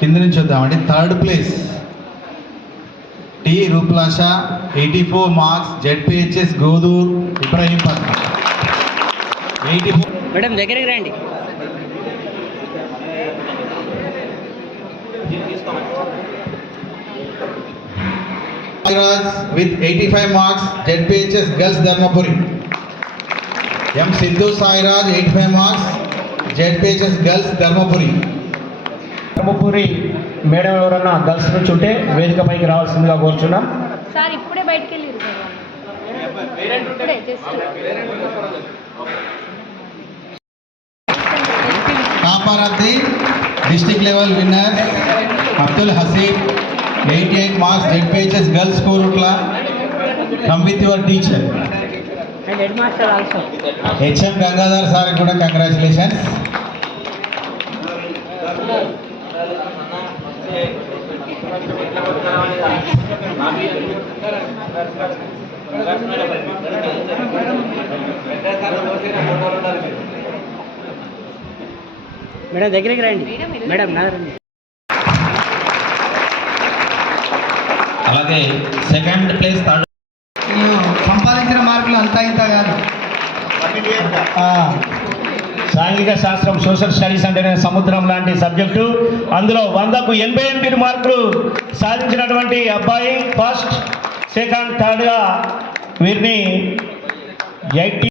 కింద నుంచి వద్దామండి. Third place T Ruplasha 84 marks, ZPHS Godur Ibrahimpatnam 84. Madam దగ్గరికి రండి. with 85 marks, ZPHS girls Dharmapuri. M Siddhu Sairaj 85 marks, ZPHS girls Dharmapuri. Dharmapuri madam ఎవరన్నా గర్ల్స్ నుంచి ఉంటే వేదిక పైకి రావాల్సిందిగా కోరుచున్నాం. సార్ ఇప్పుడే బయటికి వెళ్ళారు. Topper of the district level winner Abdul Haseeb 88 marks, ZPHS girls Korutla. Come with your teacher. And head master also. HM Gangadhar sir కూడా కంగ్రాచులేషన్స్. మేడం దగ్గరికి రండి. మేడం నా రండి. అలాగే సెకండ్ ప్లేస్ థర్డ్ సంపాదించిన మార్కులు అంతా ఇంత కాదు. సాంఘిక శాస్త్రం సోషల్ స్టడీస్ అంటేనే సముద్రం లాంటి సబ్జెక్టు. అందులో 100కు 88 మార్కులు సాధించినటువంటి అబ్బాయి ఫస్ట్, సెకండ్, థర్డ్గా వీరిని 80